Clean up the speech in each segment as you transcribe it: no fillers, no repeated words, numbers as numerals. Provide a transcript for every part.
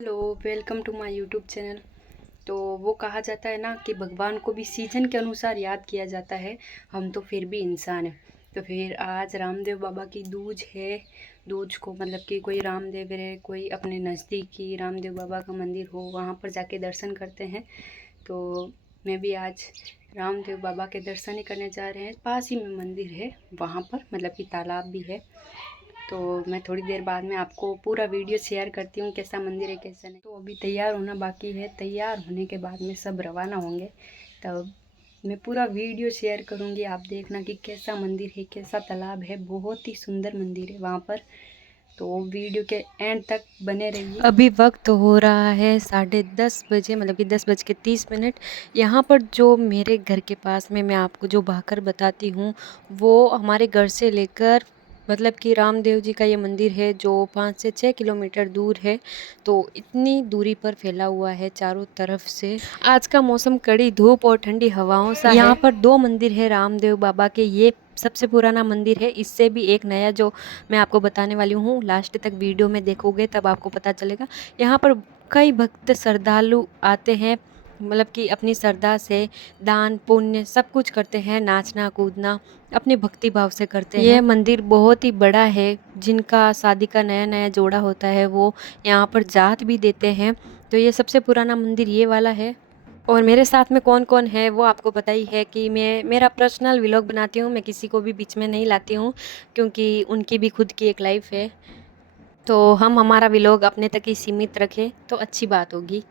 Hello, welcome to my YouTube channel. तो वो कहा जाता है ना कि भगवान को भी सीजन के अनुसार याद किया जाता है। हम तो फिर भी इंसान हैं। तो फिर आज रामदेव बाबा की दूज है। दूज को मतलब कि कोई रामदेव है, कोई अपने नज़दीकी रामदेव बाबा का मंदिर हो, वहाँ पर जाके दर्शन करते हैं। तो मैं भी आज रामदेव बाबा के दर्शन ही करने जा रहे हैं। पास ही में मंदिर है, वहाँ पर मतलब कि तालाब भी है। तो मैं थोड़ी देर बाद में आपको पूरा वीडियो शेयर करती हूँ, कैसा मंदिर है कैसा नहीं। तो अभी तैयार होना बाकी है, तैयार होने के बाद में सब रवाना होंगे। तब मैं पूरा वीडियो शेयर करूँगी, आप देखना कि कैसा मंदिर है, कैसा तालाब है। बहुत ही सुंदर मंदिर है वहाँ पर। तो वीडियो के एंड तक बने रहिए। अभी वक्त हो रहा है 10:30 बजे, मतलब कि 10:30। यहाँ पर जो मेरे घर के पास में मैं आपको जो भाकर बताती हूँ, वो हमारे घर से लेकर मतलब कि रामदेव जी का ये मंदिर है जो 5 से 6 किलोमीटर दूर है। तो इतनी दूरी पर फैला हुआ है चारों तरफ से। आज का मौसम कड़ी धूप और ठंडी हवाओं सा है। यहाँ पर 2 मंदिर है रामदेव बाबा के। ये सबसे पुराना मंदिर है। इससे भी एक नया जो मैं आपको बताने वाली हूँ, लास्ट तक वीडियो में देखोगे तब आपको पता चलेगा। यहाँ पर कई भक्त श्रद्धालु आते हैं, मतलब कि अपनी श्रद्धा से दान पुण्य सब कुछ करते हैं, नाचना कूदना अपने भक्ति भाव से करते हैं। यह मंदिर बहुत ही बड़ा है। जिनका शादी का नया नया जोड़ा होता है वो यहाँ पर जात भी देते हैं। तो ये सबसे पुराना मंदिर ये वाला है। और मेरे साथ में कौन कौन है वो आपको पता ही है कि मैं मेरा पर्सनल व्लॉग बनाती हूँ। मैं किसी को भी बीच में नहीं लाती हूँ, क्योंकि उनकी भी खुद की एक लाइफ है। तो हम हमारा व्लॉग अपने तक ही सीमित रखें तो अच्छी बात होगी।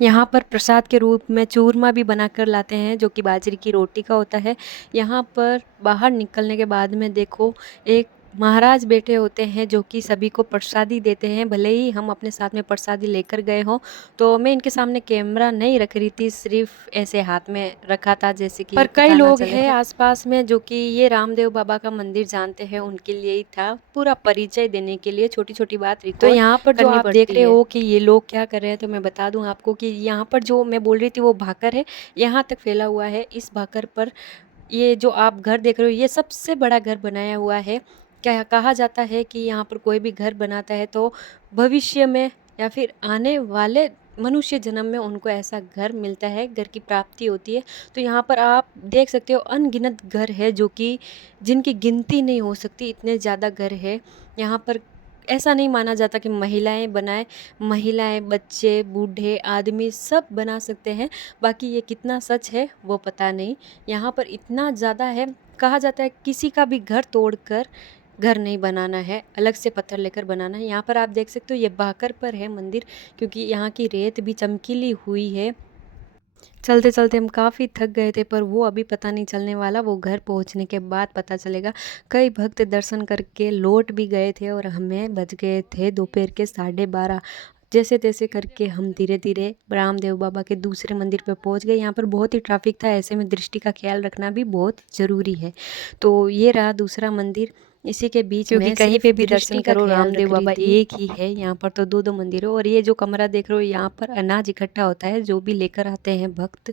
यहाँ पर प्रसाद के रूप में चूरमा भी बनाकर लाते हैं, जो कि बाजरे की रोटी का होता है। यहाँ पर बाहर निकलने के बाद में देखो, एक महाराज बैठे होते हैं जो कि सभी को प्रसादी देते हैं। भले ही हम अपने साथ में प्रसादी लेकर गए हों, तो मैं इनके सामने कैमरा नहीं रख रही थी, सिर्फ ऐसे हाथ में रखा था जैसे कि। पर कई लोग हैं आसपास में जो कि ये रामदेव बाबा का मंदिर जानते हैं, उनके लिए ही था, पूरा परिचय देने के लिए छोटी छोटी बात रिकॉर्ड। तो यहाँ पर जो आप देख रहे हो कि ये लोग क्या कर रहे हैं, तो मैं बता दूं आपको कि यहाँ पर जो मैं बोल रही थी वो भाकर है, यहाँ तक फैला हुआ है। इस भाकर पर ये जो आप घर देख रहे हो, ये सबसे बड़ा घर बनाया हुआ है। क्या कहा जाता है कि यहाँ पर कोई भी घर बनाता है तो भविष्य में या फिर आने वाले मनुष्य जन्म में उनको ऐसा घर मिलता है, घर की प्राप्ति होती है। तो यहाँ पर आप देख सकते हो अनगिनत घर है, जो कि जिनकी गिनती नहीं हो सकती, इतने ज़्यादा घर है यहाँ पर। ऐसा नहीं माना जाता कि महिलाएं बनाए, महिलाएं बच्चे बूढ़े आदमी सब बना सकते हैं। बाकी ये कितना सच है वो पता नहीं। यहाँ पर इतना ज़्यादा है, कहा जाता है किसी का भी घर तोड़कर घर नहीं बनाना है, अलग से पत्थर लेकर बनाना है। यहाँ पर आप देख सकते हो ये भाकर पर है मंदिर, क्योंकि यहाँ की रेत भी चमकीली हुई है। चलते चलते हम काफ़ी थक गए थे, पर वो अभी पता नहीं चलने वाला, वो घर पहुँचने के बाद पता चलेगा। कई भक्त दर्शन करके लौट भी गए थे और हमें बज गए थे दोपहर के 12:30। जैसे तैसे करके हम धीरे धीरे रामदेव बाबा के दूसरे मंदिर पर पहुंच गए। यहाँ पर बहुत ही ट्रैफिक था, ऐसे में दृष्टि का ख्याल रखना भी बहुत ज़रूरी है। तो ये रहा दूसरा मंदिर, इसी के बीच में कहीं पे भी दर्शन करो रामदेव बाबा एक ही है। यहाँ पर तो दो दो मंदिर है। और ये जो कमरा देख रहे हो, यहाँ पर अनाज इकट्ठा होता है जो भी लेकर आते हैं भक्त।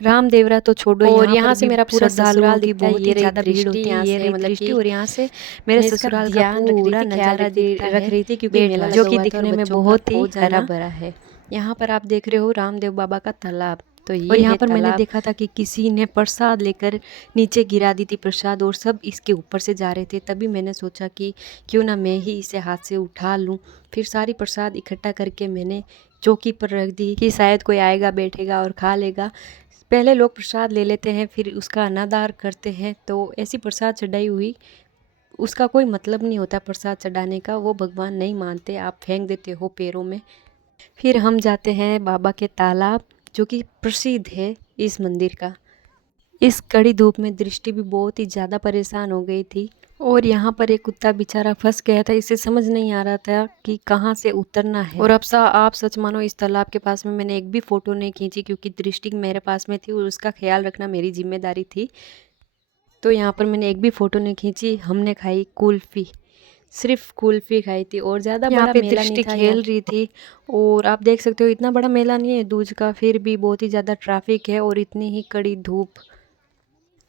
रामदेवरा तो छोड़ो, और यहाँ से मेरा पूरा ससुराल दिखता है। ये ज्यादा भीड़ होती है, ये रही दृष्टि। और यहाँ से मेरे ससुराल का पूरा नजारा रख रही थी, क्योंकि मेला जो कि दिखने में बहुत ही हरा भरा है। यहाँ पर आप देख रहे हो रामदेव बाबा का तालाब। तो ये और यहाँ पर मैंने देखा था कि किसी ने प्रसाद लेकर नीचे गिरा दी थी प्रसाद, और सब इसके ऊपर से जा रहे थे। तभी मैंने सोचा कि क्यों ना मैं ही इसे हाथ से उठा लूँ। फिर सारी प्रसाद इकट्ठा करके मैंने चौकी पर रख दी कि शायद कोई आएगा बैठेगा और खा लेगा। पहले लोग प्रसाद ले लेते हैं, फिर उसका अनादर करते हैं। तो ऐसी प्रसाद चढ़ाई हुई, उसका कोई मतलब नहीं होता प्रसाद चढ़ाने का, वो भगवान नहीं मानते, आप फेंक देते हो पैरों में। फिर हम जाते हैं बाबा के तालाब, जो कि प्रसिद्ध है इस मंदिर का। इस कड़ी धूप में दृष्टि भी बहुत ही ज़्यादा परेशान हो गई थी। और यहाँ पर एक कुत्ता बेचारा फंस गया था, इसे समझ नहीं आ रहा था कि कहाँ से उतरना है। और अब आप सच मानो, इस तालाब के पास में मैंने एक भी फ़ोटो नहीं खींची, क्योंकि दृष्टि मेरे पास में थी और उसका ख्याल रखना मेरी जिम्मेदारी थी। तो यहाँ पर मैंने एक भी फ़ोटो नहीं खींची। हमने खाई कुल्फ़ी, सिर्फ कुल्फ़ी खाई थी, और ज़्यादा बड़ा मेला नहीं था। खेल रही थी, और आप देख सकते हो इतना बड़ा मेला नहीं है दूज का, फिर भी बहुत ही ज़्यादा ट्रैफिक है और इतनी ही कड़ी धूप।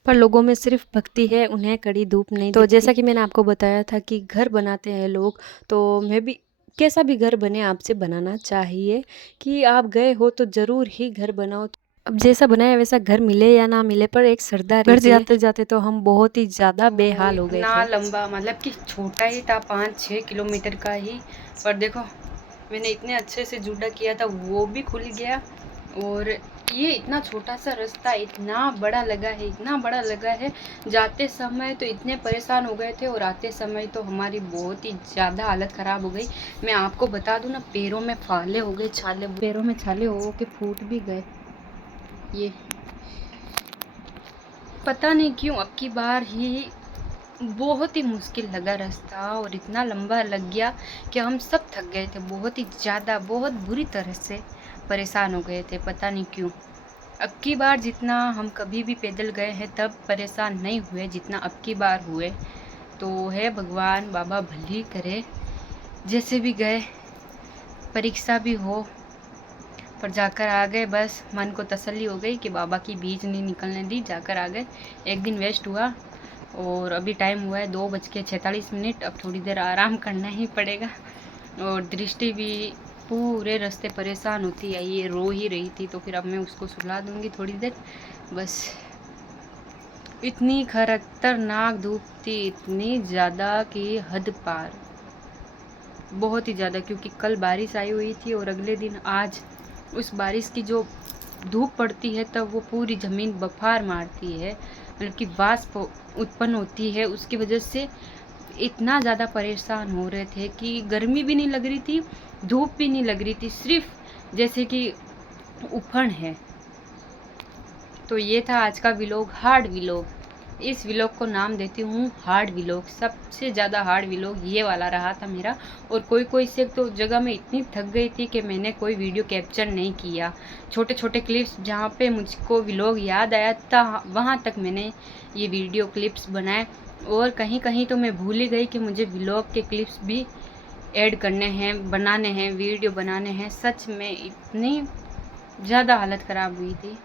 पर लोगों में सिर्फ भक्ति है, उन्हें कड़ी धूप नहीं। तो जैसा कि मैंने आपको बताया था कि घर बनाते हैं लोग, तो मैं भी कैसा भी घर बने आपसे बनाना चाहिए कि आप गए हो तो ज़रूर ही घर बनाओ। अब जैसा बनाया वैसा घर मिले या ना मिले, पर एक सरदार घर जाते जाते तो हम बहुत ही ज़्यादा बेहाल हो गए थे। इतना लंबा, मतलब कि छोटा ही था, 5-6 किलोमीटर का ही, पर देखो मैंने इतने अच्छे से जुड़ा किया था, वो भी खुल गया। और ये इतना छोटा सा रास्ता इतना बड़ा लगा है, इतना बड़ा लगा है। जाते समय तो इतने परेशान हो गए थे और आते समय तो हमारी बहुत ही ज़्यादा हालत ख़राब हो गई। मैं आपको बता दूं ना, पैरों में फाले हो गए, छाले पैरों में छाले हो के फूट भी गए। ये पता नहीं क्यों अब की बार ही बहुत ही मुश्किल लगा रास्ता, और इतना लंबा लग गया कि हम सब थक गए थे, बहुत ही ज़्यादा, बहुत बुरी तरह से परेशान हो गए थे, पता नहीं क्यों। अब की बार जितना हम कभी भी पैदल गए हैं तब परेशान नहीं हुए जितना अब की बार हुए। तो है भगवान, बाबा भली करे, जैसे भी गए, परीक्षा भी हो, पर जाकर आ गए। बस मन को तसल्ली हो गई कि बाबा की बीज नहीं निकलने दी, जाकर आ गए। एक दिन वेस्ट हुआ। और अभी टाइम हुआ है 2:46। अब थोड़ी देर आराम करना ही पड़ेगा। और दृष्टि भी पूरे रास्ते परेशान होती है, ये रो ही रही थी, तो फिर अब मैं उसको सुला दूंगी थोड़ी देर। बस इतनी खतरनाक धूप थी, इतनी ज़्यादा कि हद पार, बहुत ही ज़्यादा, क्योंकि कल बारिश आई हुई थी और अगले दिन आज उस बारिश की जो धूप पड़ती है तब वो पूरी ज़मीन बफार मारती है, मतलब कि वाष्प उत्पन्न होती है। उसकी वजह से इतना ज़्यादा परेशान हो रहे थे कि गर्मी भी नहीं लग रही थी, धूप भी नहीं लग रही थी, सिर्फ जैसे कि उफड़ है। तो ये था आज का व्लॉग, हार्ड व्लॉग। इस व्लॉग को नाम देती हूँ हार्ड व्लॉग। सबसे ज़्यादा हार्ड व्लॉग ये वाला रहा था मेरा। और कोई से तो जगह में इतनी थक गई थी कि मैंने कोई वीडियो कैप्चर नहीं किया। छोटे छोटे क्लिप्स जहाँ पे मुझको व्लॉग याद आया था वहाँ तक मैंने ये वीडियो क्लिप्स बनाए। और कहीं कहीं तो मैं भूल ही गई कि मुझे व्लॉग के क्लिप्स भी ऐड करने हैं, बनाने हैं, वीडियो बनाने हैं। सच में इतनी ज़्यादा हालत ख़राब हुई थी।